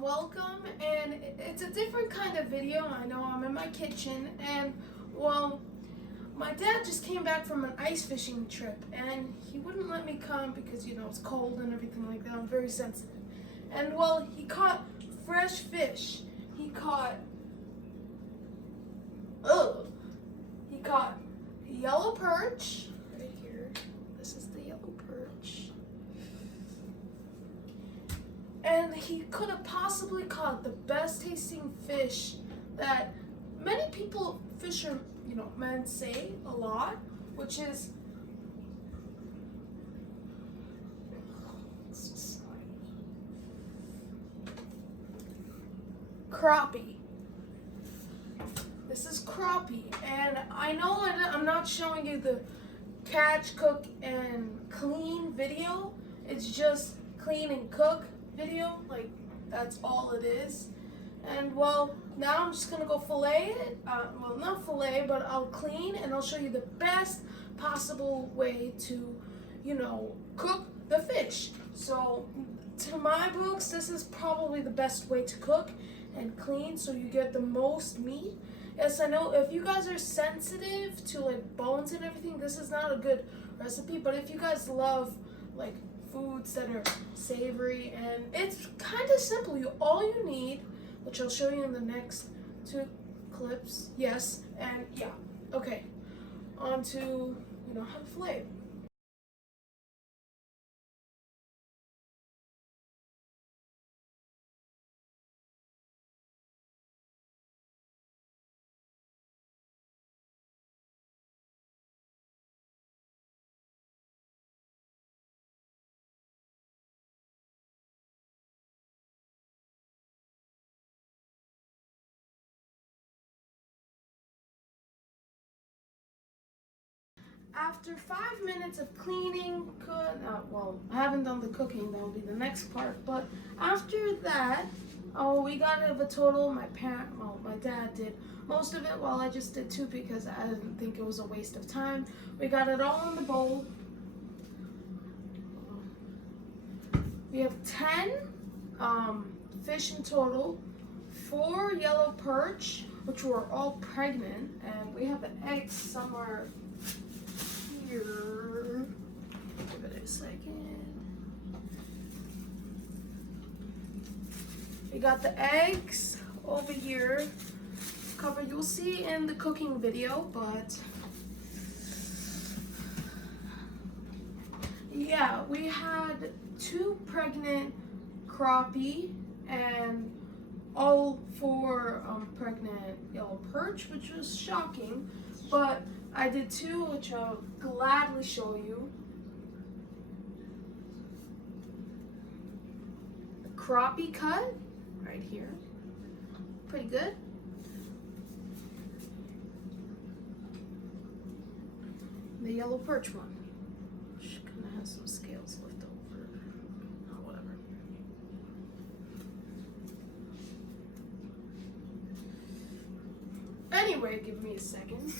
Welcome, and it's a different kind of video. I know I'm in my kitchen, and well, my dad just came back from an ice fishing trip, and he wouldn't let me come because it's cold and everything like that. I'm very sensitive, and well, he caught fresh fish. He caught he caught yellow perch right here. This is the yellow perch. And he could have possibly caught the best tasting fish that many people, men say a lot, which is crappie. This is crappie, and I know I'm not showing you the catch, cook, and clean video. It's just clean and cook video, like that's all it is. And well, now I'm just gonna go fillet it. Well, not fillet, but I'll clean and I'll show you the best possible way to, cook the fish. So, to my books, this is probably the best way to cook and clean so you get the most meat. Yes, I know if you guys are sensitive to like bones and everything, this is not a good recipe, but if you guys love like foods that are savory, and it's kind of simple. All you need, which I'll show you in the next two clips. Yes, and yeah. Okay, on to how to fillet. After 5 minutes of cleaning, I haven't done the cooking, that will be the next part, but after that, we got a total, my dad did most of it, while I just did too because I didn't think it was a waste of time. We got it all in the bowl. We have 10 fish in total, 4 yellow perch, which were all pregnant, and we have the eggs somewhere here. Give it a second. We got the eggs over here covered. You'll see in the cooking video, but yeah, we had 2 pregnant crappie and all 4 pregnant yellow perch, which was shocking, but I did 2, which I'll gladly show you. The crappie cut right here, pretty good. The yellow perch one, which kind of has some scales left over. Oh, whatever. Anyway, give me a second.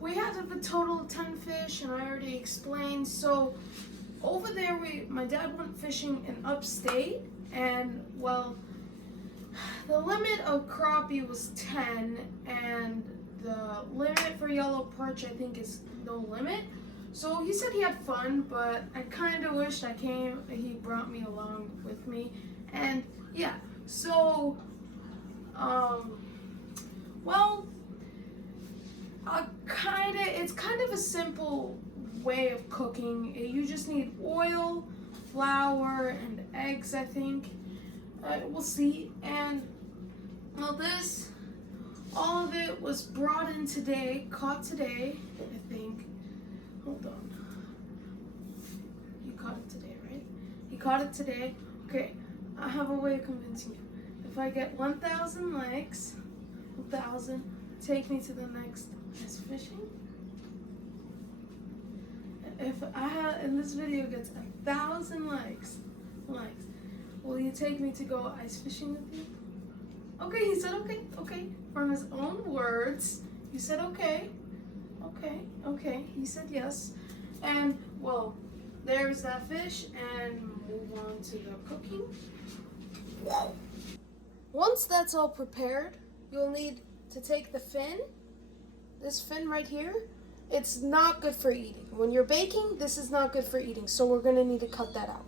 We had a total of 10 fish, and I already explained. So over there, my dad went fishing in upstate, and well, the limit of crappie was 10, and the limit for yellow perch, I think, is no limit. So he said he had fun, but I kind of wished he brought me along with me. And yeah, so, well, it's kind of a simple way of cooking. You just need oil, flour, and eggs, I think. We'll see. And well, all of it was brought in today, caught today, I think. Hold on. He caught it today, right? He caught it today. Okay, I have a way of convincing you. If I get 1,000 likes, 1,000, take me to the next ice fishing. And this video gets 1,000 likes, will you take me to go ice fishing with you? Okay, he said okay. From his own words, he said okay. He said yes. And well, there's that fish, and move on to the cooking. Once that's all prepared, you'll need to take the fin, this fin right here. It's not good for eating. When you're baking, this is not good for eating, so we're gonna need to cut that out.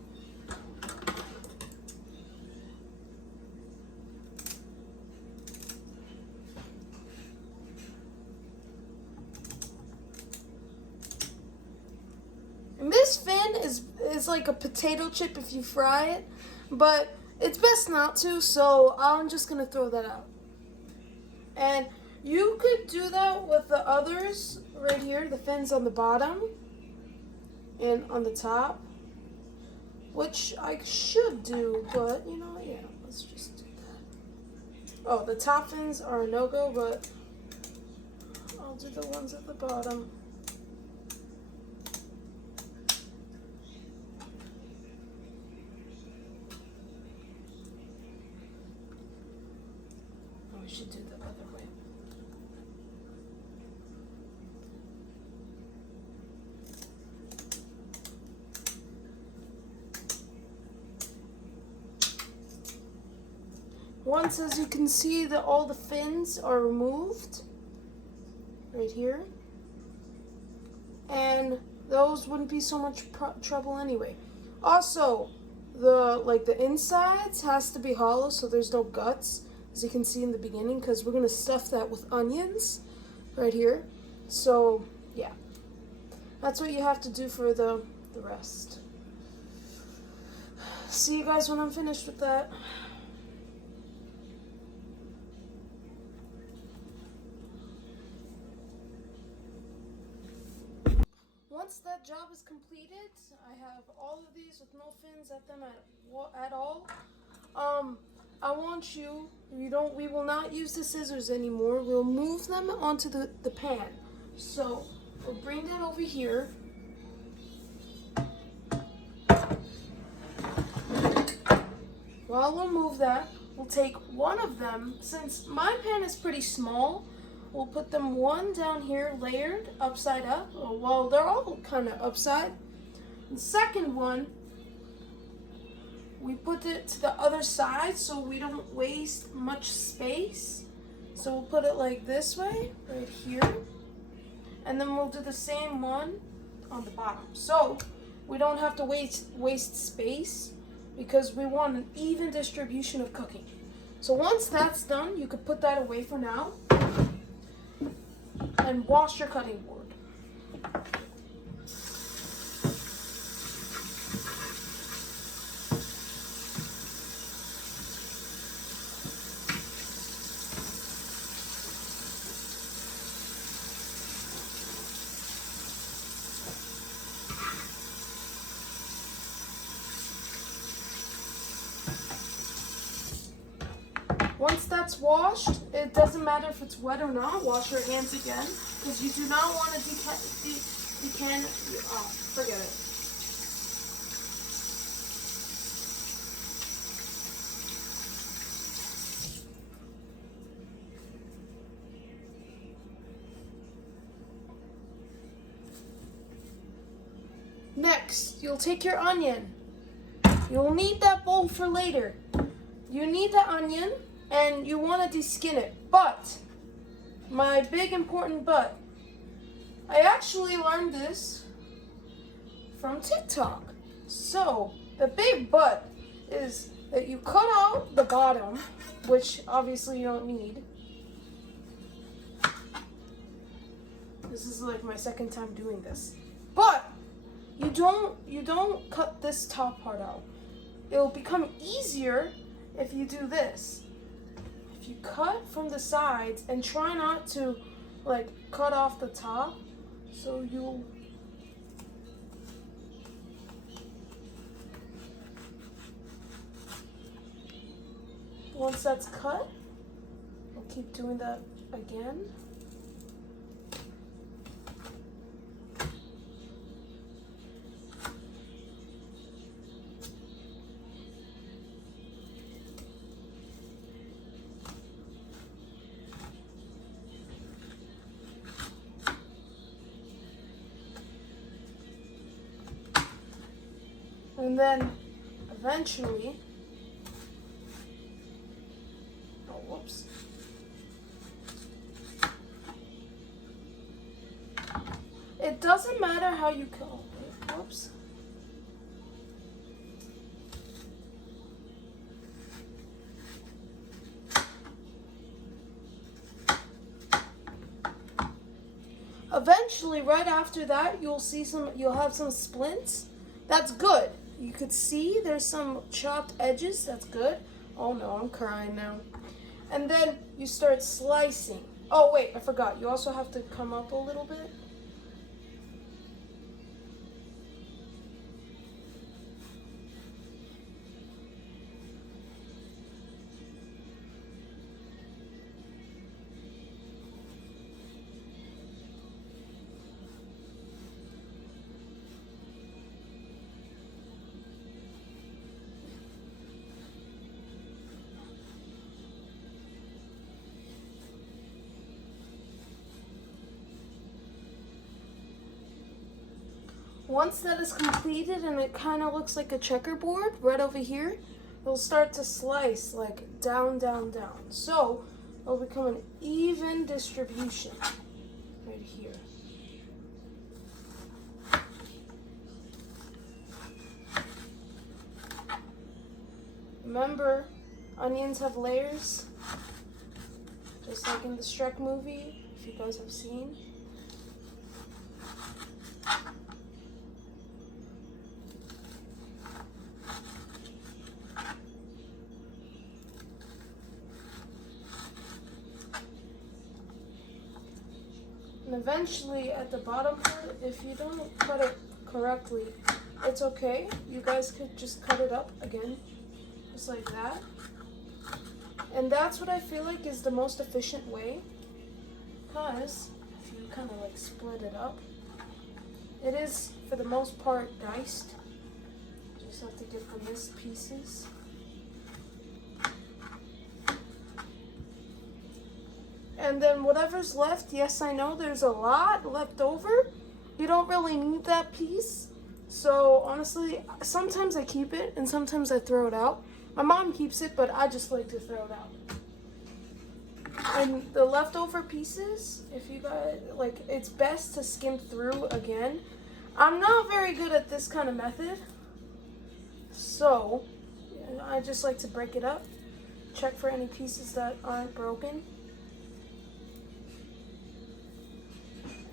And this fin is like a potato chip if you fry it, but it's best not to, so I'm just gonna throw that out. And you could do that with the others right here, the fins on the bottom and on the top, which I should do, but you know, yeah, let's just do that. Oh, the top fins are a no-go, but I'll do the ones at the bottom. We should do the other way. Once, as you can see, that all the fins are removed right here, and those wouldn't be so much trouble anyway. Also, the insides has to be hollow, so there's no guts, as you can see in the beginning, because we're gonna stuff that with onions right here. So yeah, that's what you have to do for the rest. See you guys when I'm finished with that. Once that job is completed, I have all of these with no fins at them at all. I want we will not use the scissors anymore. We'll move them onto the pan. So we'll bring that over here. While we'll move that, we'll take one of them, since my pan is pretty small, we'll put them one down here layered upside up. Well, they're all kind of upside. The second one, we put it to the other side so we don't waste much space. So we'll put it like this way, right here. And then we'll do the same one on the bottom. So we don't have to waste space, because we want an even distribution of cooking. So once that's done, you could put that away for now and wash your cutting board. Once that's washed, it doesn't matter if it's wet or not, wash your hands again, because you do not want to forget it. Next, you'll take your onion. You'll need that bowl for later. You need the onion, and you want to deskin it. But, my big important but, I actually learned this from TikTok. So, the big but is that you cut out the bottom, which obviously you don't need. This is like my second time doing this. But, you don't cut this top part out. It'll become easier if you do this. If you cut from the sides and try not to cut off the top, so you'll once that's cut, we'll keep doing that again. And then eventually, oh, whoops. It doesn't matter how you kill. Whoops. Eventually, right after that, you'll have some splints. That's good. You could see there's some chopped edges. That's good. Oh no, I'm crying now. And then you start slicing. Oh wait, I forgot. You also have to come up a little bit. Once that is completed and it kind of looks like a checkerboard right over here, it'll start to slice like down, down, down. So it'll become an even distribution right here. Remember, onions have layers, just like in the Shrek movie, if you guys have seen. And eventually at the bottom part, if you don't cut it correctly, it's okay. You guys could just cut it up again, just like that. And that's what I feel like is the most efficient way, because if you kind of like split it up, it is for the most part diced. You just have to get the missed pieces. And then whatever's left, yes, I know there's a lot left over. You don't really need that piece. So honestly, sometimes I keep it and sometimes I throw it out. My mom keeps it, but I just like to throw it out. And the leftover pieces, if you guys, like, it's best to skim through again. I'm not very good at this kind of method. So I just like to break it up, check for any pieces that aren't broken.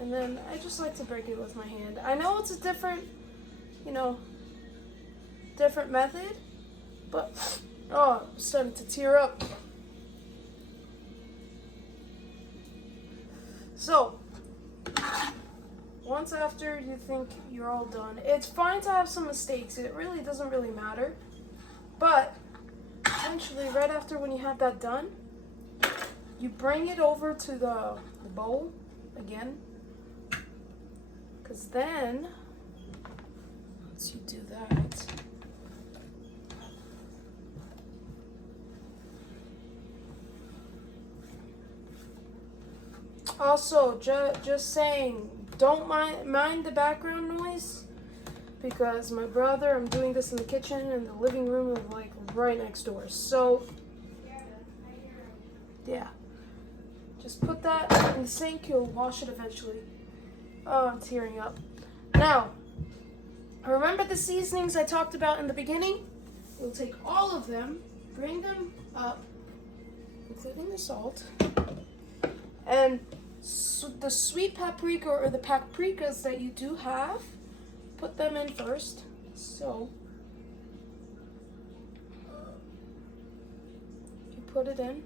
And then I just like to break it with my hand. I know it's a different, different method, but, oh, I'm starting to tear up. So, once after you think you're all done, it's fine to have some mistakes. It really doesn't really matter. But, eventually, right after when you have that done, you bring it over to the bowl again. Because then, once you do that, also, just saying, don't mind the background noise, because my brother, I'm doing this in the kitchen and the living room is like right next door. So, yeah, just put that in the sink, you'll wash it eventually. Oh, I'm tearing up. Now, remember the seasonings I talked about in the beginning? We'll take all of them, bring them up, including the salt, and the sweet paprika or the paprikas that you do have, put them in first. So, you put it in.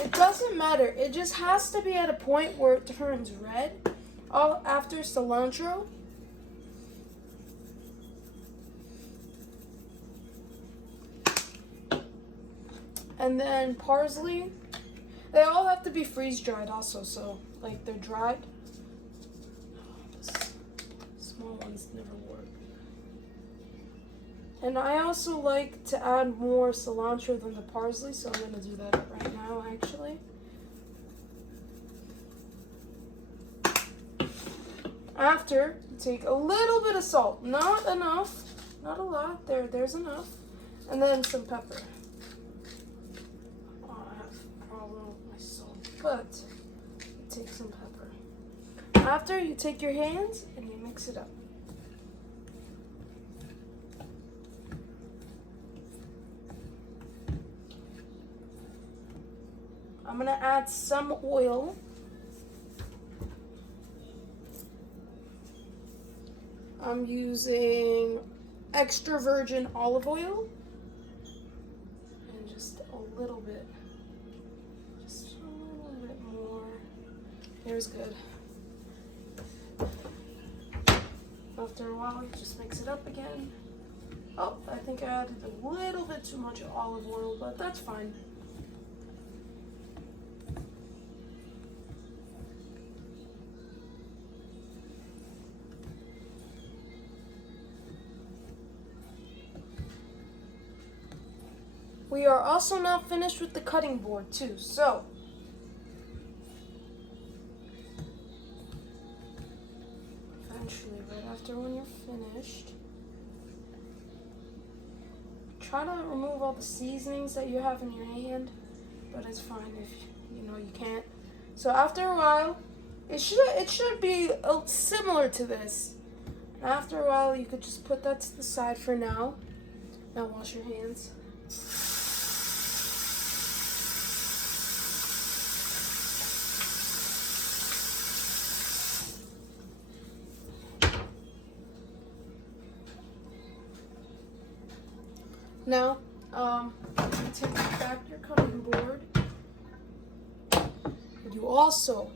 It doesn't matter. It just has to be at a point where it turns red. All after cilantro. And then parsley. They all have to be freeze dried also, so like they're dried. Small ones never work. And I also like to add more cilantro than the parsley, so I'm gonna do that right now actually. After, you take a little bit of salt, not enough, Not a lot. There's enough. And then some pepper. Oh, I have a problem with my salt, but take some pepper. After, you take your hands and you mix it up. I'm gonna add some oil. I'm using extra virgin olive oil. And just a little bit. Just a little bit more. Here's good. After a while, you just mix it up again. Oh, I think I added a little bit too much olive oil, but that's fine. We are also not finished with the cutting board too, so eventually, right after when you're finished, try to remove all the seasonings that you have in your hand, but it's fine if you can't. So after a while, it should be similar to this. And after a while, you could just put that to the side for now. Now wash your hands. Now, you take back your cutting board. You also,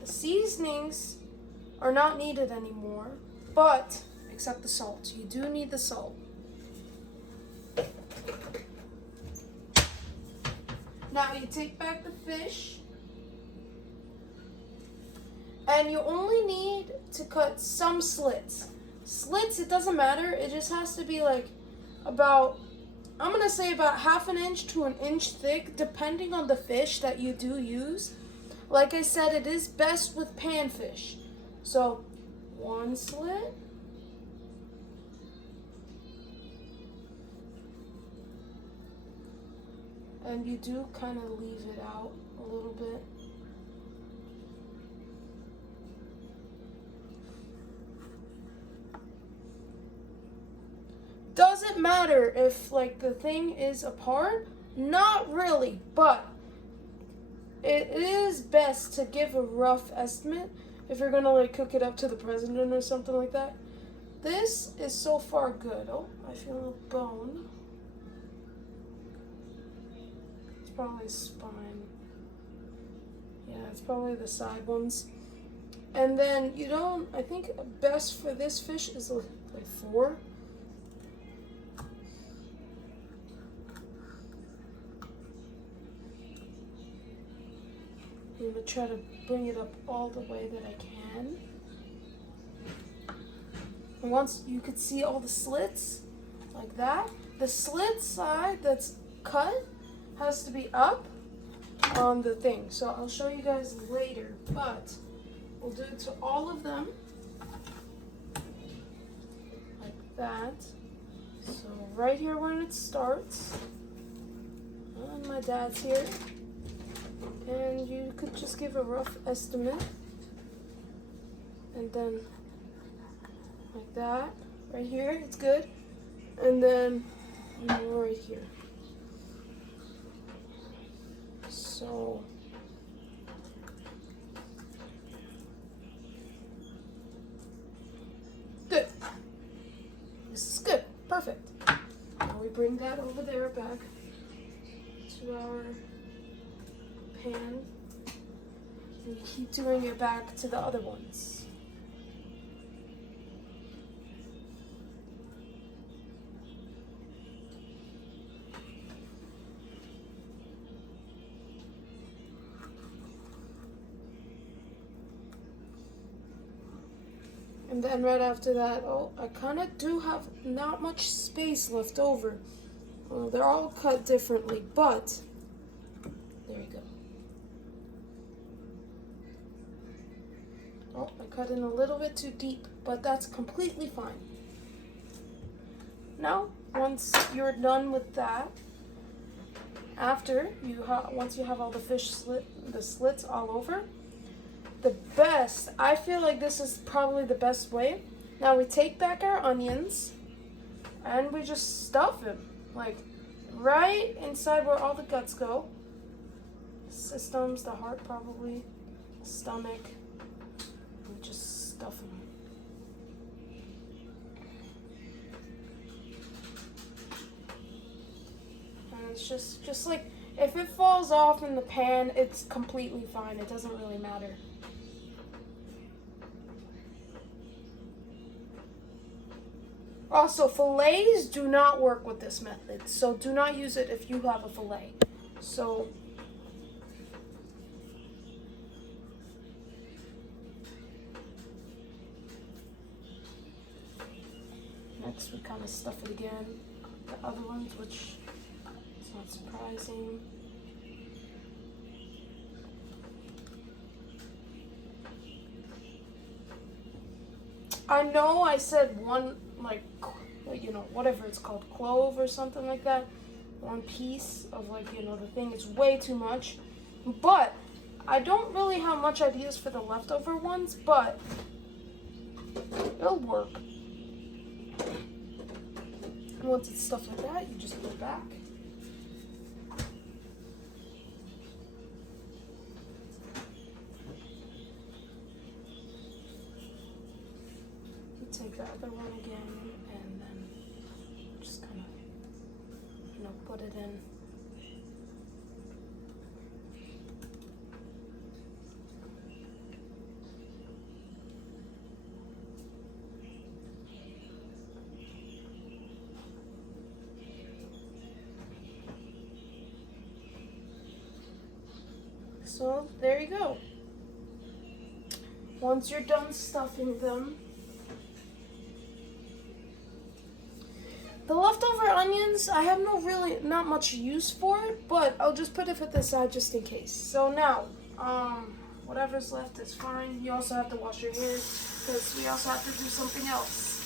the seasonings are not needed anymore, but except the salt. You do need the salt. Now you take back the fish, and you only need to cut some slits. Slits, it doesn't matter. It just has to be like about, I'm gonna say about 1/2 inch to 1 inch thick, depending on the fish that you do use. Like I said, it is best with panfish. So 1 slit. And you do kind of leave it out a little bit. Does it matter if like the thing is apart? Not really, but it is best to give a rough estimate if you're gonna like cook it up to the president or something like that. This is so far good. Oh, I feel a little bone. It's probably spine. Yeah, it's probably the side ones. And then I think best for this fish is like 4. I'm going to try to bring it up all the way that I can. And once you could see all the slits, like that, the slit side that's cut has to be up on the thing. So I'll show you guys later, but we'll do it to all of them, like that. So right here when it starts, and my dad's here. And you could just give a rough estimate. And then like that. Right here, it's good. And then right here. So good. This is good. Perfect. Now we bring that over there back to our pan, and keep doing it back to the other ones. And then right after that, I kind of do have not much space left over. Well, they're all cut differently, but there you go. Oh, I cut in a little bit too deep, but that's completely fine. Now, once you're done with that, once you have all the the slits all over, I feel like this is probably the best way. Now we take back our onions and we just stuff them, like right inside where all the guts go. Systems, the heart probably, stomach. We just stuff them. And it's just like, if it falls off in the pan, it's completely fine. It doesn't really matter. Also, fillets do not work with this method, so do not use it if you have a fillet. So, next we kind of stuff it again. The other ones, which is not surprising. I know I said one, like, you know, whatever it's called, clove or something like that. One piece of, like, you know, the thing is way too much. But I don't really have much ideas for the leftover ones, but it'll work. And once it's stuff like that, you just put it back. Take the other one again, and then just kind of, you know, put it in. So there you go. Once you're done stuffing them, the leftover onions, I have not much use for it, but I'll just put it at the side just in case. So now, whatever's left is fine. You also have to wash your hands because we also have to do something else.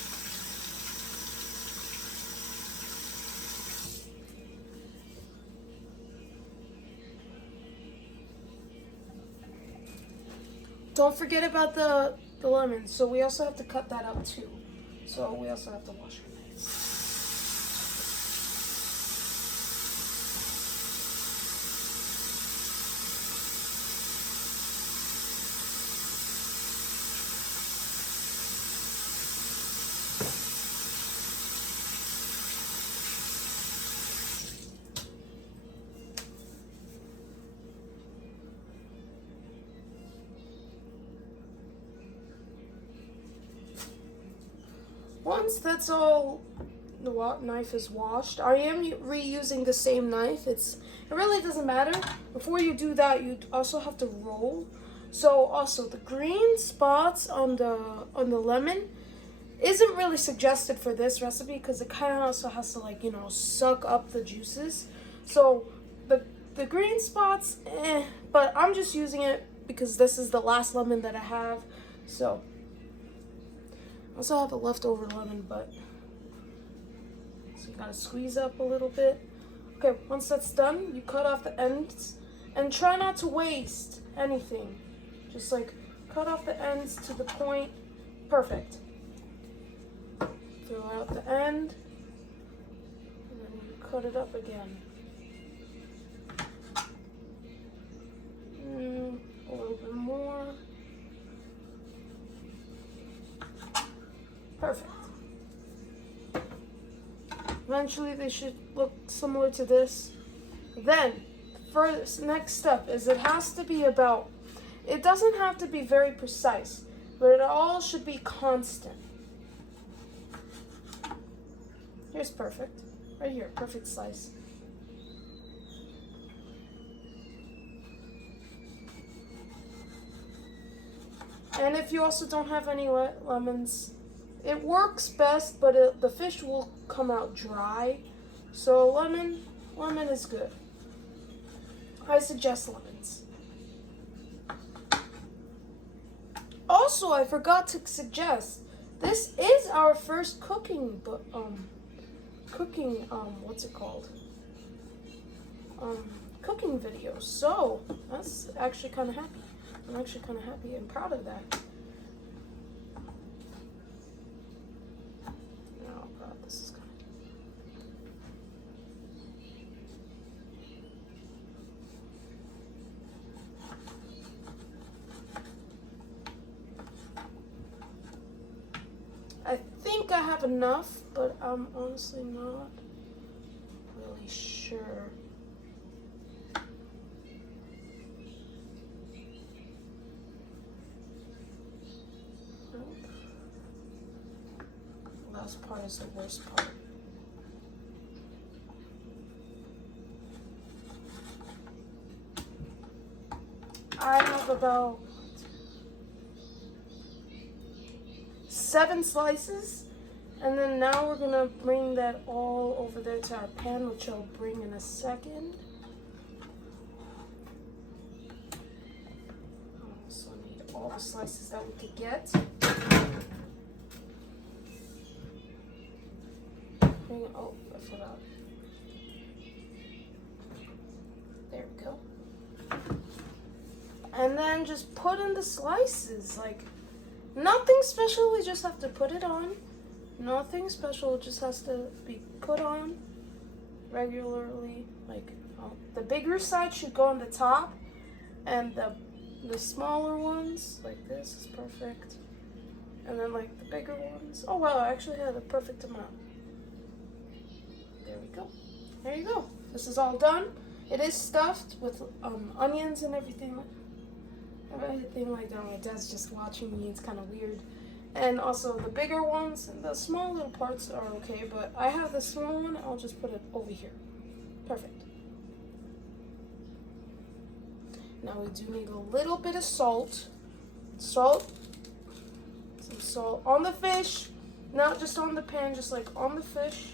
Don't forget about the lemon. So we also have to cut that up too. So we also have to wash our hands. Once that's all, the knife is washed, I am reusing the same knife. It really doesn't matter. Before you do that, you also have to roll. So also the green spots on the lemon isn't really suggested for this recipe because it kind of also has to, like, you know, suck up the juices. So the green spots, but I'm just using it because this is the last lemon that I have. So I also have a leftover lemon, but so you gotta squeeze up a little bit. Okay, once that's done, you cut off the ends and try not to waste anything. Just like cut off the ends to the point. Perfect. Throw out the end and then you cut it up again. A little bit more. Perfect. Eventually they should look similar to this. Then, first next step is it has to be about, it doesn't have to be very precise, but it all should be constant. Here's perfect. Right here, perfect slice. And if you also don't have any lemons, it works best, but the fish will come out dry. So lemon is good. I suggest lemons. Also, I forgot to suggest, this is our first cooking cooking, what's it called? Cooking videos. So that's actually kind of happy. I'm actually kind of happy and proud of that. Oh God, this is kind of. I think I have enough, but I'm honestly not really sure. Last part is the worst part. I have about 7 slices, and then now we're gonna bring that all over there to our pan, which I'll bring in a second. I also need all the slices that we could get. Oh, I forgot. There we go. And then just put in the slices, like nothing special, we just have to put it on. Nothing special, it just has to be put on regularly. Like the bigger side should go on the top, and the smaller ones, like this, is perfect. And then like the bigger ones, oh wow, I actually had a perfect amount. There we go. There you go. This is all done. It is stuffed with onions and everything like that. My dad's just watching me. It's kind of weird. And also the bigger ones and the small little parts are okay, but I have the small one. I'll just put it over here. Perfect. Now we do need a little bit of salt. Some salt on the fish, not just on the pan, just like on the fish.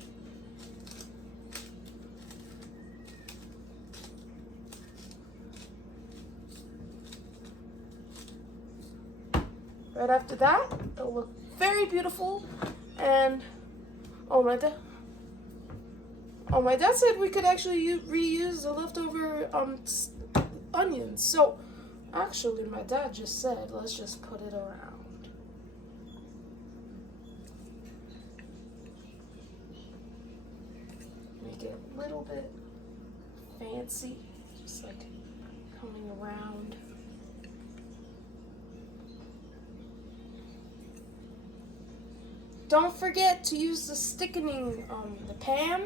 Right after that, it'll look very beautiful. And oh my dad said we could actually reuse the leftover onions. So actually, my dad just said let's just put it around. Make it a little bit fancy, just like coming around. Don't forget to use the stickening, the pan,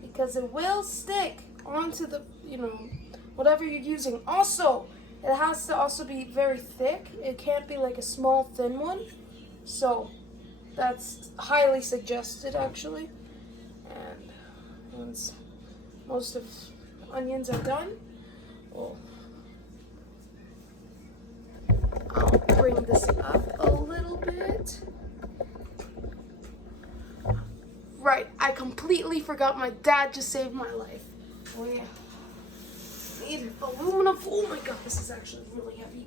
because it will stick onto the, whatever you're using. Also, it has to also be very thick. It can't be like a small, thin one. So, that's highly suggested, actually. And once most of the onions are done, I'll bring this up a little bit. Right, I completely forgot my dad just saved my life. We need aluminum. Oh my god, this is actually really heavy.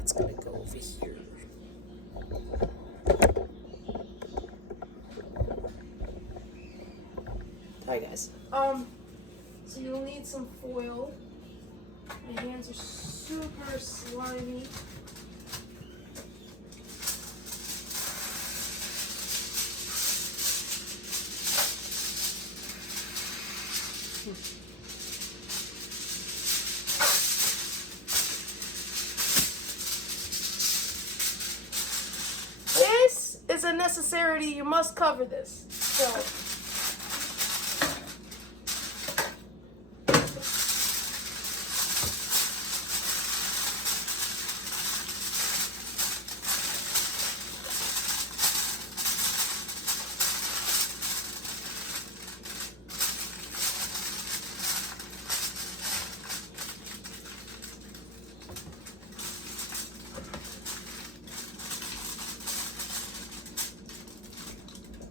It's gonna go over here. Hi guys. So you'll need some foil. My hands are super slimy. This is a necessity. You must cover this. So.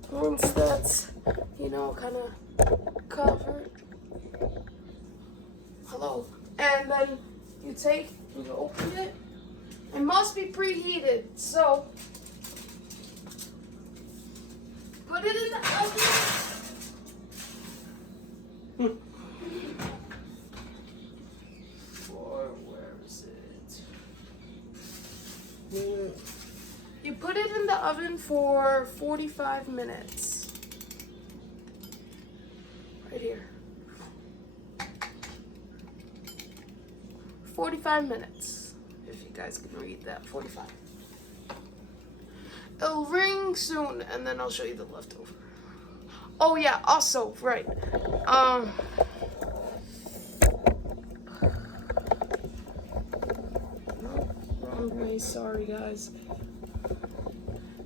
Once that's, kind of covered. Hello. And then you open it. It must be preheated. So, put it in the oven. Where is it? You put it in the oven for 45 minutes. Right here. 45 minutes. If you guys can read that, 45. It'll ring soon, and then I'll show you the leftover. Oh yeah, also, right. Wrong way, sorry guys.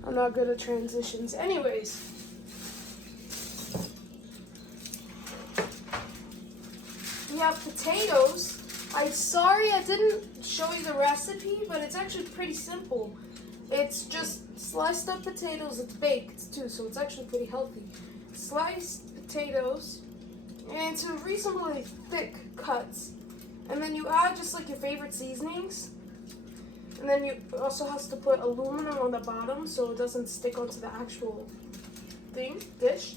I'm not good at transitions. Anyways. We have potatoes. I'm sorry I didn't show you the recipe, but it's actually pretty simple. It's just sliced up potatoes. It's baked too, so it's actually pretty healthy. Sliced potatoes into reasonably thick cuts. And then you add just like your favorite seasonings. And then you also have to put aluminum on the bottom so it doesn't stick onto the actual dish.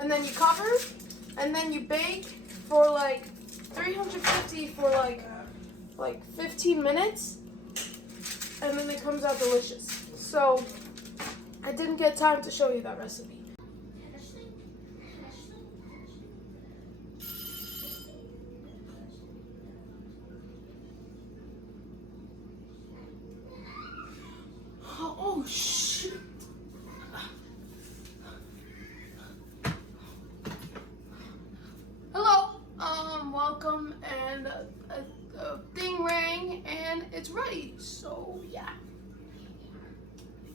And then you cover, and then you bake for like 350 for like 15 minutes. And then it comes out delicious. So I didn't get time to show you that recipe. Oh shoot. Hello, welcome, and a ding rang, and it's ready. So yeah,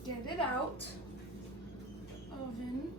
get it out. Oven.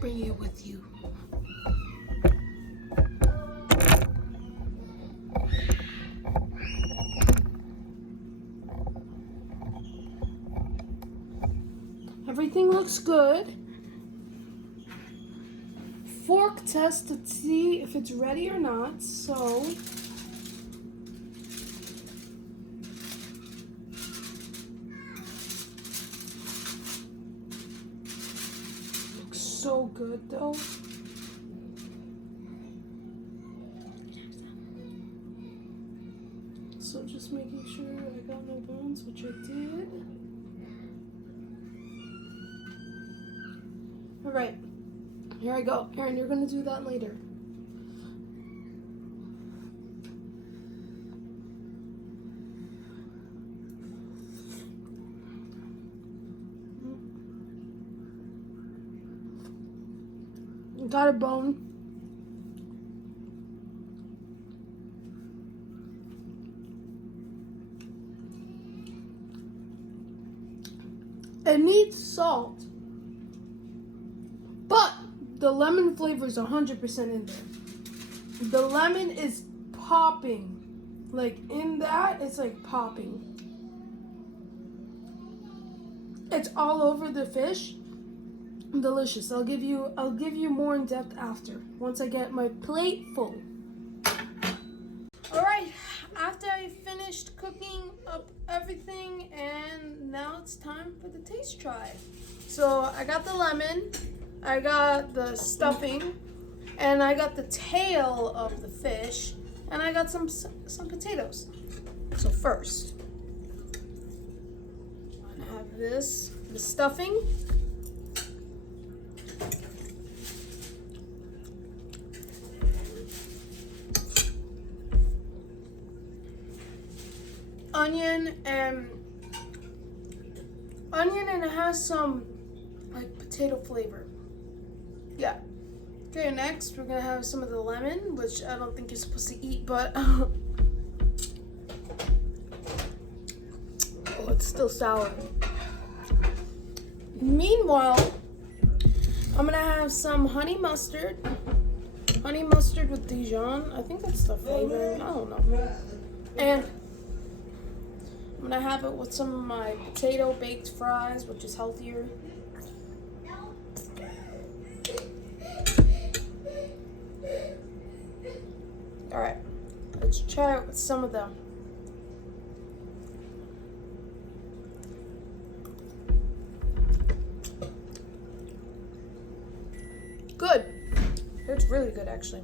Bring it with you. Everything looks good. Fork test to see if it's ready or not. So so good though. So just making sure I got no bones, which I did. All right, here I go. Aaron, you're gonna do that later. Got a bone. It needs salt, but the lemon flavor is 100% in there. The lemon is popping. Like in that, it's like popping. It's all over the fish. Delicious. I'll give you more in depth after, once I get my plate full. All right, after I finished cooking up everything, and now it's time for the taste try. So I got the lemon, I got the stuffing, and I got the tail of the fish, and I got some potatoes. So first, I have the stuffing. Onion and it has some like potato flavor. Yeah. Okay, next we're gonna have some of the lemon, which I don't think you're supposed to eat, but it's still sour. Meanwhile, I'm gonna have some honey mustard. Honey mustard with Dijon. I think that's the flavor. I don't know. And I'm gonna have it with some of my potato baked fries, which is healthier. Alright, let's try it with some of them. Good. It's really good, actually.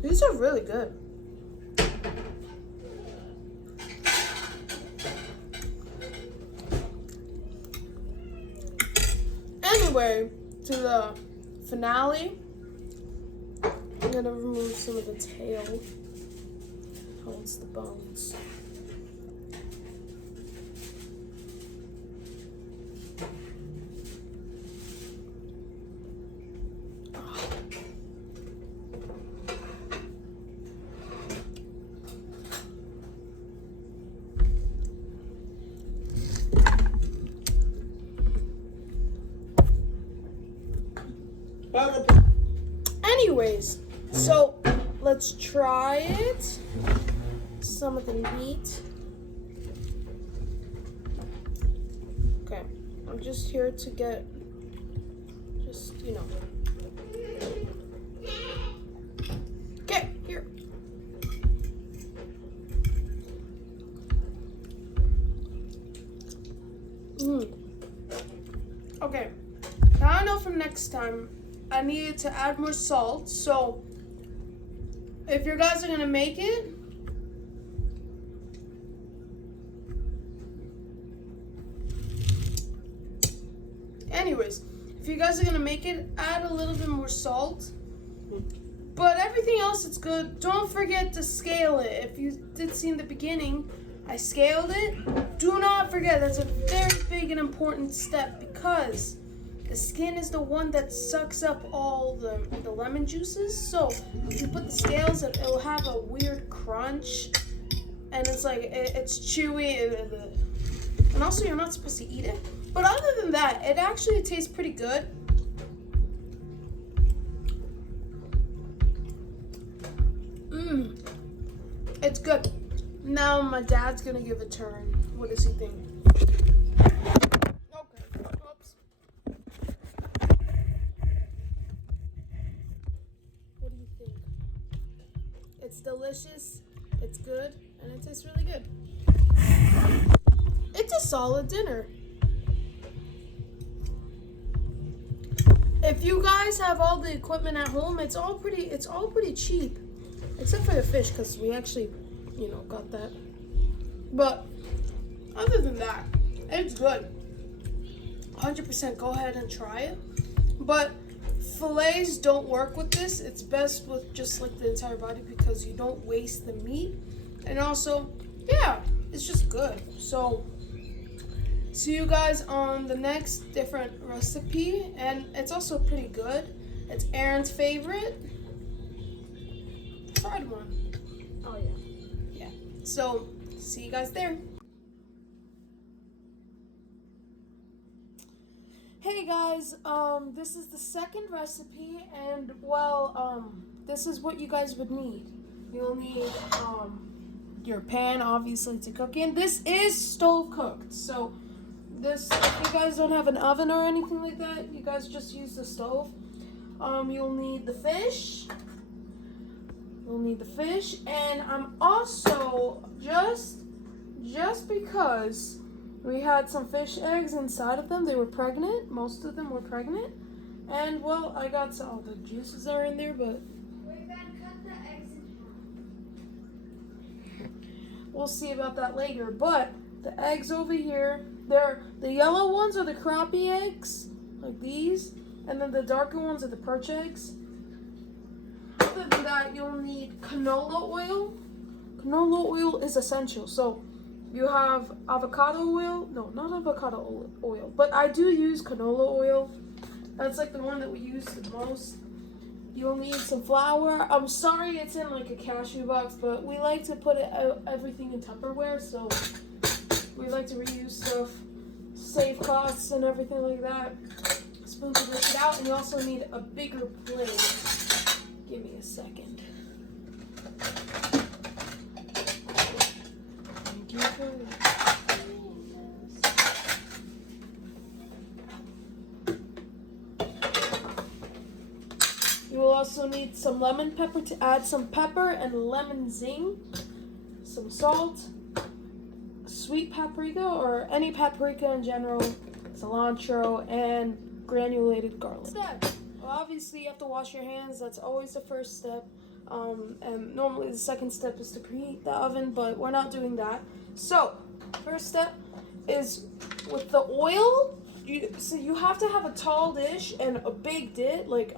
These are really good. Anyway, to the finale, I'm gonna remove some of the tail. Holds the bones. Anyways, so let's try it. Some of the meat. Okay, I'm just here to get, you know. Okay, here. Okay, now I know from next time I needed to add more salt, so if you guys are gonna make it, anyways, if you guys are gonna make it, add a little bit more salt. But everything else, it's good. Don't forget to scale it. If you did see in the beginning, I scaled it. Do not forget, that's a very big and important step because the skin is the one that sucks up all the lemon juices. So if you put the scales, it will have a weird crunch. And it's like, it's chewy. And also, you're not supposed to eat it. But other than that, it actually tastes pretty good. It's good. Now my dad's gonna give a turn. What does he think? Okay. Oops. What do you think? It's delicious, it's good, and it tastes really good. It's a solid dinner. If you guys have all the equipment at home, it's all pretty cheap. Except for the fish, because we actually, got that. But other than that, it's good. 100% go ahead and try it. But fillets don't work with this. It's best with just like the entire body because you don't waste the meat. And also, yeah, it's just good. So see you guys on the next different recipe. And it's also pretty good. It's Aaron's favorite. Fried one. Oh yeah. So see you guys there. Hey guys, this is the second recipe, and this is what you guys would need. You'll need your pan, obviously, to cook in. This is stove cooked, so if you guys don't have an oven or anything like that, you guys just use the stove. You'll need the fish. And I'm also just because we had some fish eggs inside of them. They were pregnant. Most of them were pregnant. And well, I got all the juices are in there, but we're gonna cut the eggs in half. We'll see about that later. But the eggs over here, the yellow ones are the crappie eggs, like these, and then the darker ones are the perch eggs. Other than that, you'll need canola oil. Canola oil is essential. So You have avocado oil. No, not avocado oil, but I do use canola oil. That's like the one that we use the most. You'll need some flour. I'm sorry it's in like a cashew box, but we like to put everything in Tupperware, so we like to reuse stuff, save costs and everything like that. Spoon to dish it out, and you also need a bigger plate. Give me a second. Thank you for You will also need some lemon pepper to add some pepper and lemon zing, some salt, sweet paprika or any paprika in general, cilantro, and granulated garlic. Well, obviously you have to wash your hands. That's always the first step. And normally the second step is to preheat the oven, but we're not doing that. So, first step is with the oil. So you have to have a tall dish and a big dish, like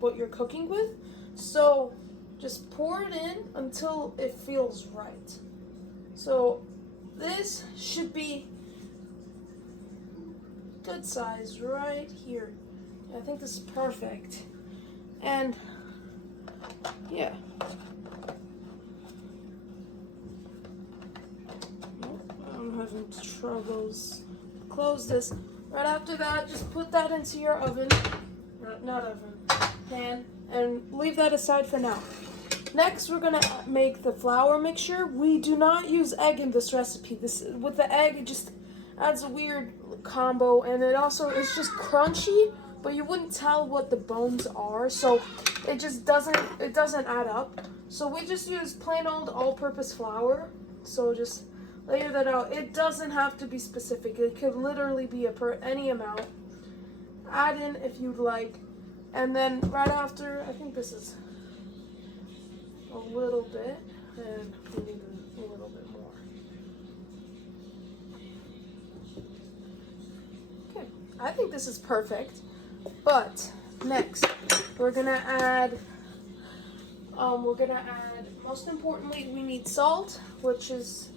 what you're cooking with. So just pour it in until it feels right. So this should be good size right here. I think this is perfect. And yeah. I'm having troubles. Close this. Right after that, just put that into your oven. Not oven, pan, and leave that aside for now. Next, we're gonna make the flour mixture. We do not use egg in this recipe. With the egg, it just adds a weird combo, and it also is just crunchy, but you wouldn't tell what the bones are, so it just doesn't add up. So we just use plain old all-purpose flour. So just layer that out. It doesn't have to be specific. It could literally be any amount. Add in if you'd like. And then right after, I think this is a little bit, and we need a little bit more. Okay, I think this is perfect. But next, we're gonna add, most importantly, we need salt, which is,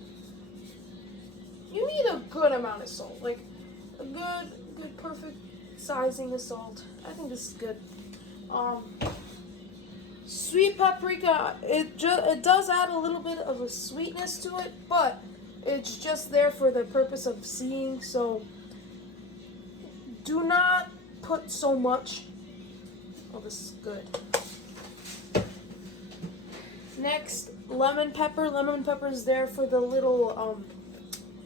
you need a good amount of salt, like a good perfect sizing of salt. I think this is good. Sweet paprika, it does add a little bit of a sweetness to it, but it's just there for the purpose of seeing, so do not put so much. Oh, this is good. Next, lemon pepper. Lemon pepper is there for the little,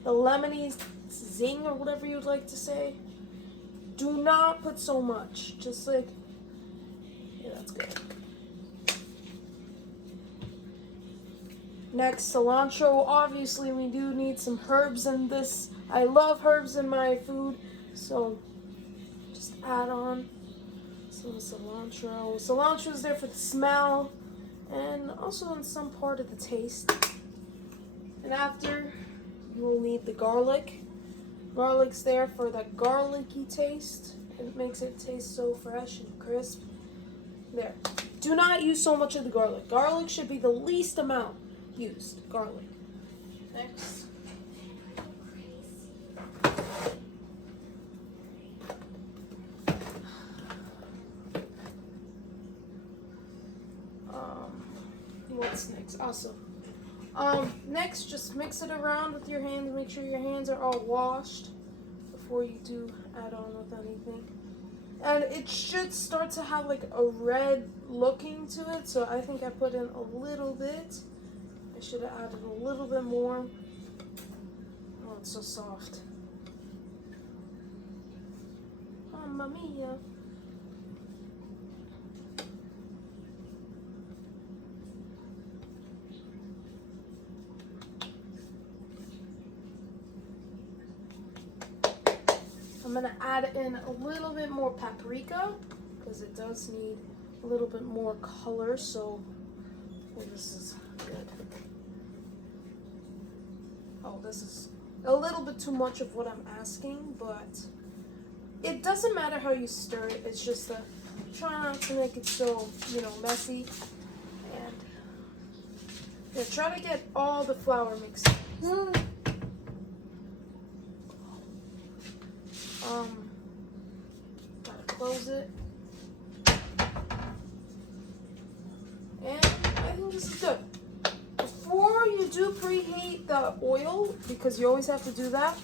the lemony zing or whatever you'd like to say. Do not put so much. Just like, yeah, that's good. Next, cilantro. Obviously, we do need some herbs in this. I love herbs in my food, so just add on some cilantro. Cilantro is there for the smell and also in some part of the taste. And after, you will need the garlic. Garlic's there for that garlicky taste. It makes it taste so fresh and crisp. There. Do not use so much of the garlic. Garlic should be the least amount used. Garlic. Next. What's next? Awesome. Next, just mix it around with your hands. Make sure your hands are all washed before you do add on with anything. And it should start to have like a red looking to it, so I think I put in a little bit. I should have added a little bit more. Oh, it's so soft. Mamma mia. I'm gonna add in a little bit more paprika because it does need a little bit more color, so this is good. Oh, this is a little bit too much of what I'm asking, but it doesn't matter how you stir it. It's just try not to make it so, messy. And yeah, try to get all the flour mixed Gotta close it. And I think this is good. Before you do preheat the oil, because you always have to do that,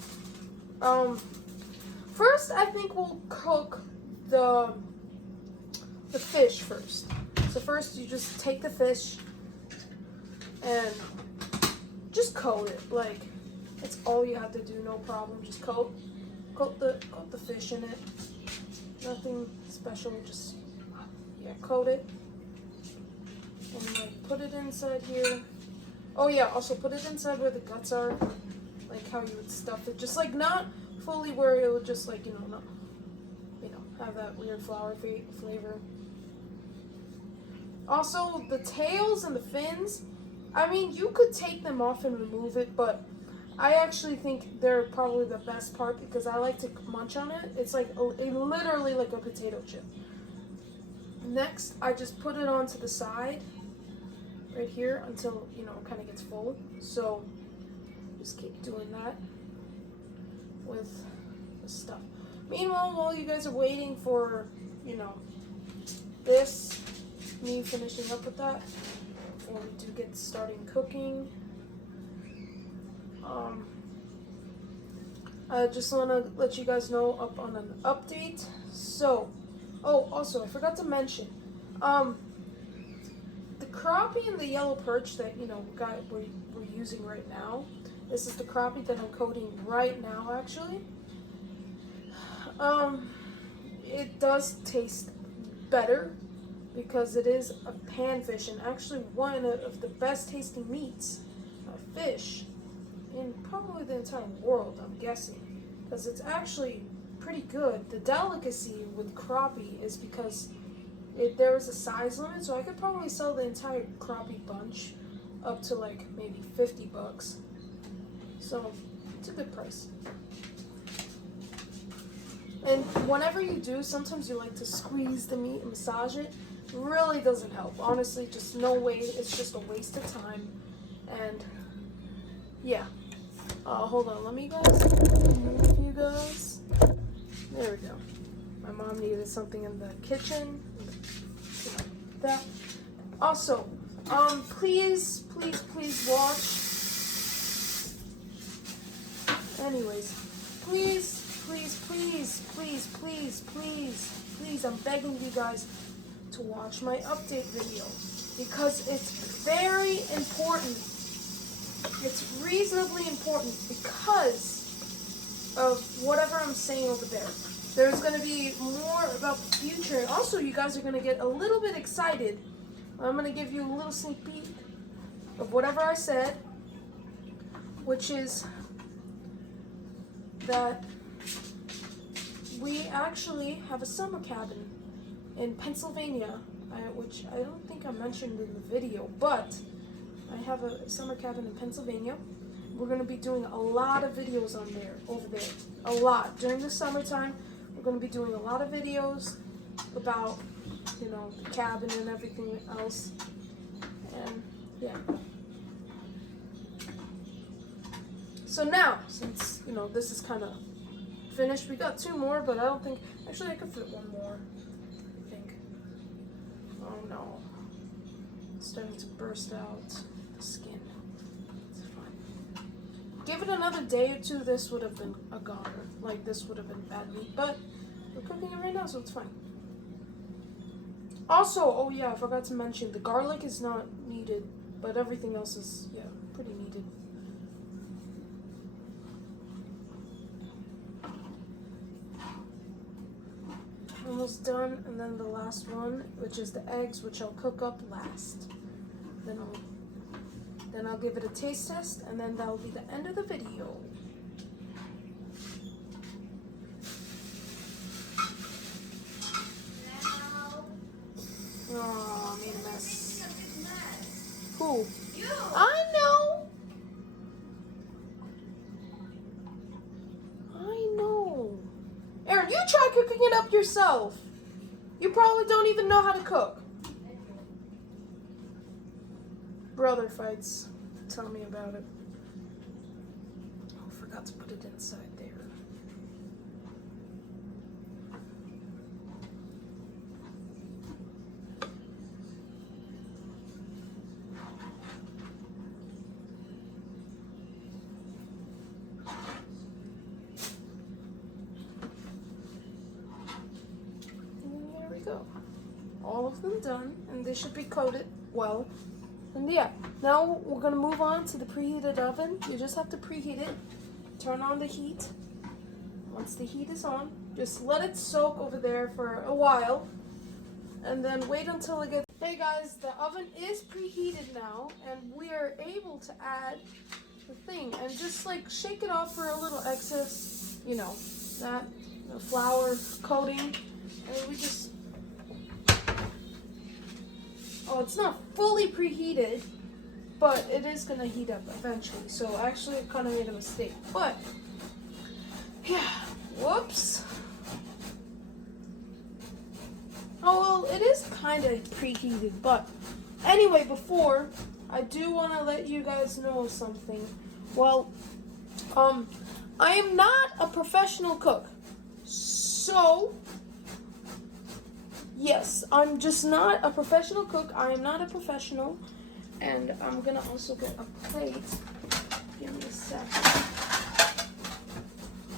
first I think we'll cook the fish first. So first you just take the fish and just coat it. Like, that's all you have to do, no problem. Just coat the fish in it. Nothing special, just coat it. And like put it inside here. Oh yeah, also put it inside where the guts are. Like how you would stuff it. Just like not fully where it would just like, not, have that weird flour flavor. Also, the tails and the fins, I mean, you could take them off and remove it, but I actually think they're probably the best part because I like to munch on it. It's like literally like a potato chip. Next, I just put it onto the side right here until, it kind of gets full. So just keep doing that with the stuff. Meanwhile, while you guys are waiting for, this, me finishing up with that, before we do get starting cooking, I just want to let you guys know up on an update. So, also, I forgot to mention, the crappie and the yellow perch that, we're using right now, this is the crappie that I'm coating right now, actually. It does taste better because it is a panfish and actually one of the best tasting meats, fish, in probably the entire world, I'm guessing, because it's actually pretty good. The delicacy with crappie is because there is a size limit, so I could probably sell the entire crappie bunch up to like maybe $50. So it's a good price. And whenever you do, sometimes you like to squeeze the meat and massage it. It really doesn't help. Honestly, just no way. It's just a waste of time. And yeah. Hold on. Let me move you guys. There we go. My mom needed something in the kitchen. That. Also, please watch. Anyways, please, I'm begging you guys to watch my update video because it's very important. It's reasonably important because of whatever I'm saying over there. There's going to be more about the future. And also, you guys are going to get a little bit excited. I'm going to give you a little sneak peek of whatever I said, which is that we actually have a summer cabin in Pennsylvania, which I don't think I mentioned in the video, but I have a summer cabin in Pennsylvania. We're going to be doing a lot of videos over there, a lot. During the summertime, we're going to be doing a lot of videos about, the cabin and everything else, and yeah. So now, since, this is kind of finished, we got 2 more, but I don't think, actually I could fit 1 more, I think. Oh no, it's starting to burst out the skin. It's fine. Give it another day or 2, this would have been a goner. Like, this would have been bad meat, but we're cooking it right now, so it's fine. Also, oh yeah, I forgot to mention, the garlic is not needed, but everything else is, pretty needed. Almost done, and then the last one, which is the eggs, which I'll cook up last. Then I'll give it a taste test, and then that'll be the end of the video. Oh, I made a mess. Who? You. I know. Aaron, you try cooking it up yourself. You probably don't even know how to cook. Brother fights. Tell me about it. forgot to put it inside there. And there we go. All of them done, and they should be coated well. And yeah, now we're gonna move on to the preheated oven. You just have to preheat it. Turn on the heat. Once the heat is on, just let it soak over there for a while, and then wait until it gets. Hey guys, the oven is preheated now, and we are able to add the thing, and just like shake it off for a little excess, that flour coating, and we just. Oh, it's not fully preheated, but it is gonna heat up eventually. So actually, I kind of made a mistake. But yeah, whoops. Oh well, it is kind of preheated. But anyway, before I do want to let you guys know something. Well, I am not a professional cook, so. Yes, I'm just not a professional cook. I am not a professional. And I'm gonna also get a plate. Give me a sec.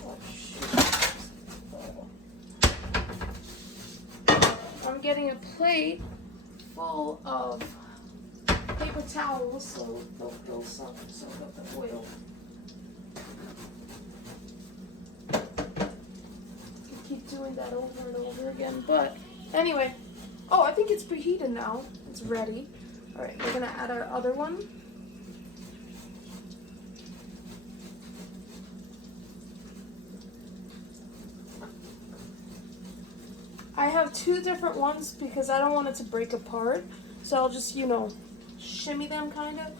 Oh, shoot. Oh. I'm getting a plate full of paper towels so they'll soak up the oil. You keep doing that over and over again, but anyway, I think it's preheated now. It's ready. All right, we're gonna add our other one. I have two different ones because I don't want it to break apart. So I'll just, shimmy them kind of.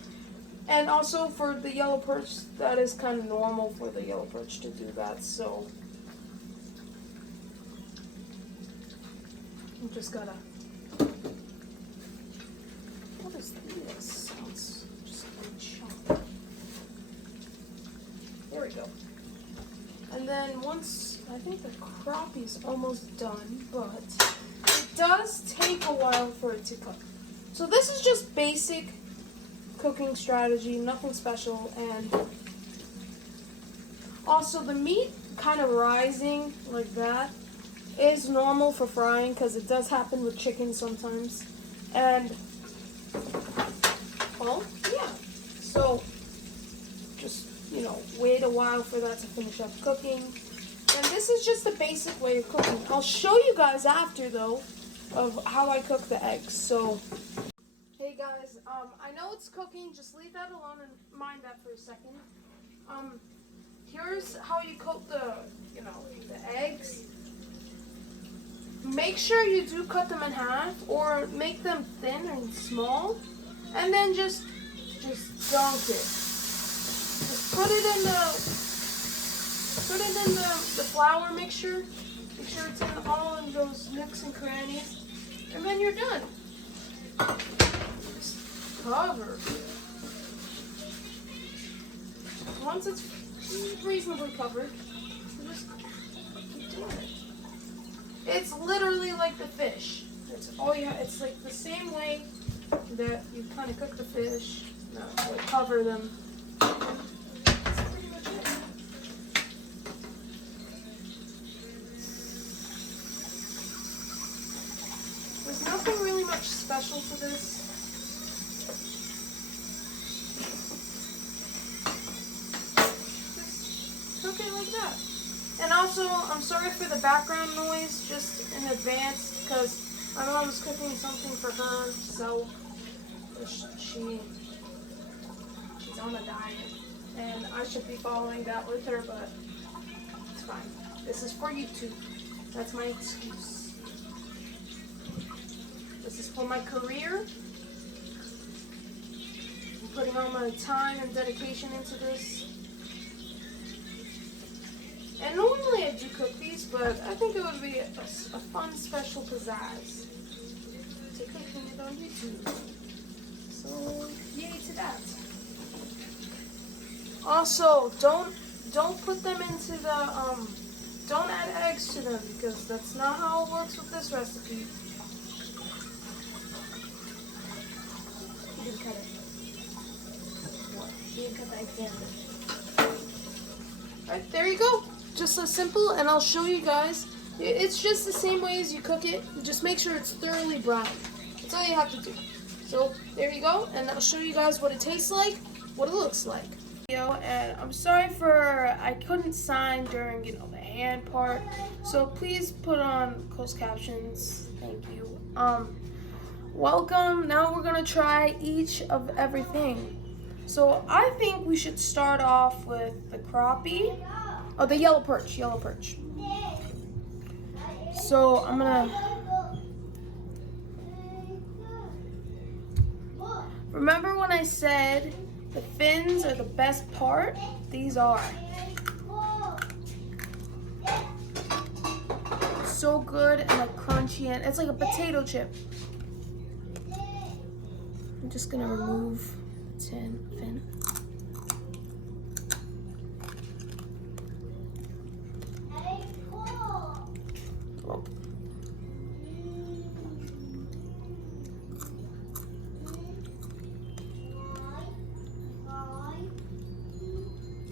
And also for the yellow perch, that is kind of normal for the yellow perch to do that. So I'm just gotta. What is this? Sounds just chop. There we go. And then once I think the crappie's almost done, but it does take a while for it to cook. So this is just basic cooking strategy, nothing special, and also the meat kind of rising like that is normal for frying because it does happen with chicken sometimes. And well, yeah. So just, wait a while for that to finish up cooking. And this is just the basic way of cooking. I'll show you guys after though of how I cook the eggs. So hey guys, I know it's cooking, just leave that alone and mind that for a second. Here's how you coat the eggs. Make sure you do cut them in half or make them thin and small, and then just dunk it. Just put it in the flour mixture. Make sure it's in all of those nooks and crannies, and then you're done. Just cover. Once it's reasonably covered, just keep doing it. It's literally like the fish. It's all you have. It's like the same way that you kind of cook the fish. No, like cover them. That's pretty much it. There's nothing really much special to this. Just cook it like that. And also, I'm sorry for the background noise just in advance because my mom was cooking something for her, so she's on a diet, and I should be following that with her, but it's fine. This is for YouTube. That's my excuse. This is for my career. I'm putting all my time and dedication into this. And normally I do cook these, but I think it would be a fun special pizzazz to cooking it on YouTube. So, yay to that. Also, don't don't put them into the don't add eggs to them because that's not how it works with this recipe. You didn't cut it. What? You didn't cut the eggs in. Alright, there you go. Just so simple, and I'll show you guys. It's just the same way as you cook it. Just make sure it's thoroughly brown. That's all you have to do. So there you go, and I'll show you guys what it tastes like, what it looks like. And I'm sorry I couldn't sign during the hand part. So please put on closed captions. Thank you. Welcome. Now we're gonna try each of everything. So I think we should start off with the crappie. Oh, the yellow perch. So I'm gonna. Remember when I said the fins are the best part? These are. So good and like crunchy, and it's like a potato chip. I'm just gonna remove the fin. Oh.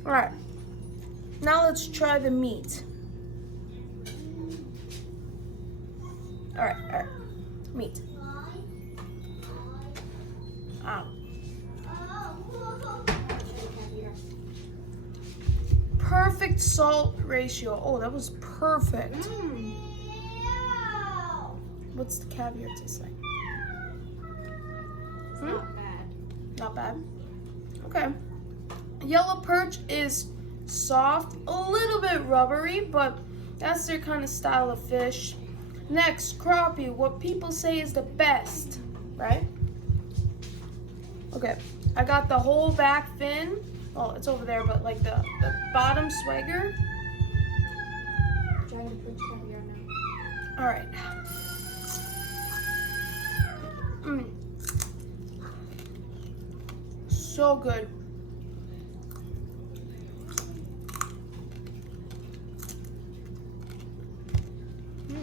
All right, now let's try the meat. All right, meat. Ow. Perfect salt ratio. Oh, that was perfect. What's the caviar taste like? It's not bad. Not bad. Okay. Yellow perch is soft, a little bit rubbery, but that's their kind of style of fish. Next, crappie, what people say is the best, right? Okay, I got the whole back fin. Well, it's over there, but like the bottom swagger. Dragon perch caviar now. All right. So good.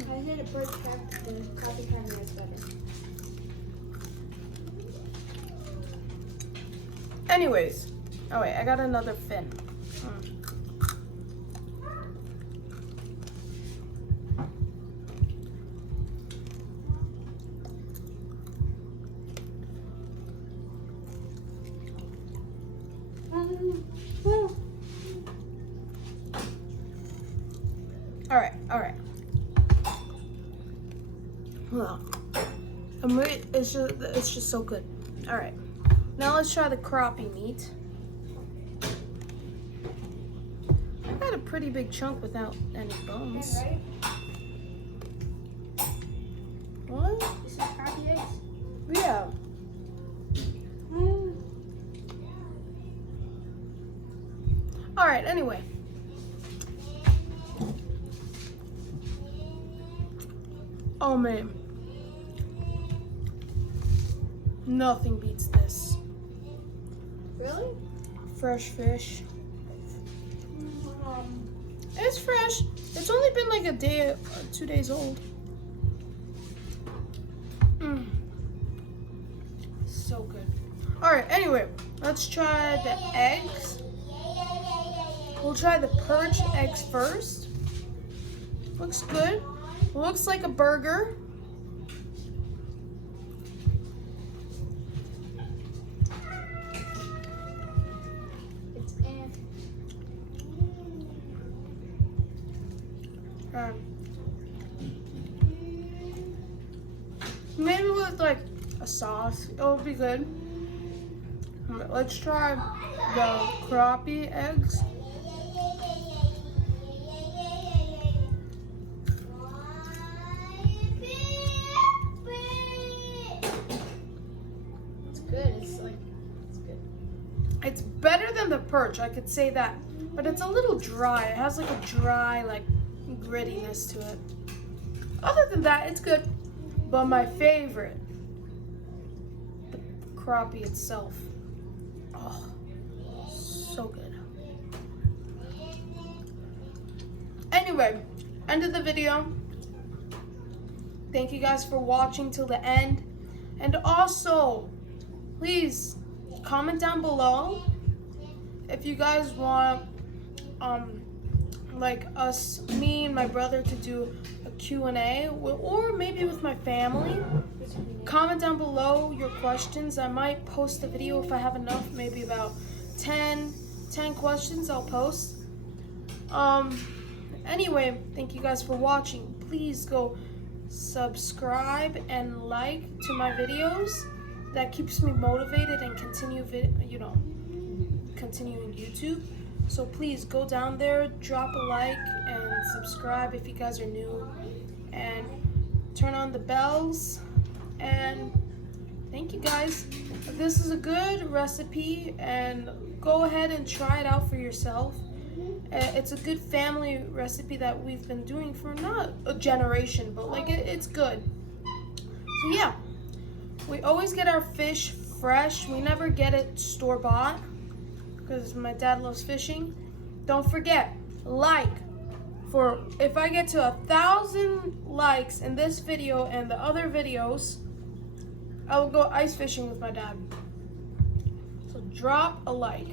I said the crappie caviar is better. Anyways, oh wait, I got another fin. All right. Well, it's just so good. All right, now let's try the crappie meat. I got a pretty big chunk without any bones. Right? What? This is crappie eggs. Yeah. All right. Anyway. Oh man, nothing beats this. Really? Fresh fish. It's fresh. It's only been like a day or 2 days old. So good. All right, anyway, let's try the eggs. We'll try the perch eggs first. Looks good. Looks like a burger. It's maybe with like a sauce, it'll be good. Let's try the crappie eggs. It's better than the perch, I could say that. But it's a little dry. It has like a dry, like, grittiness to it. Other than that, it's good. But my favorite, the crappie itself. Oh, so good. Anyway, end of the video. Thank you guys for watching till the end. And also, please comment down below if you guys want like me and my brother to do a Q&A, or maybe with my family. Comment down below your questions. I might post a video if I have enough, maybe about 10 questions I'll post. Anyway, thank you guys for watching. Please go subscribe and like to my videos. That keeps me motivated and continuing YouTube. So please go down there, drop a like and subscribe if you guys are new, and turn on the bells. And thank you guys. This is a good recipe, and go ahead and try it out for yourself. It's a good family recipe that we've been doing for not a generation, but like it's good. So yeah, we always get our fish fresh. We never get it store-bought because my dad loves fishing. Don't forget, if I get to 1,000 likes in this video and the other videos, I will go ice fishing with my dad. So drop a like.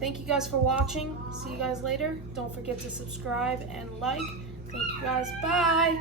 Thank you guys for watching. See you guys later. Don't forget to subscribe and like. Thank you guys. Bye.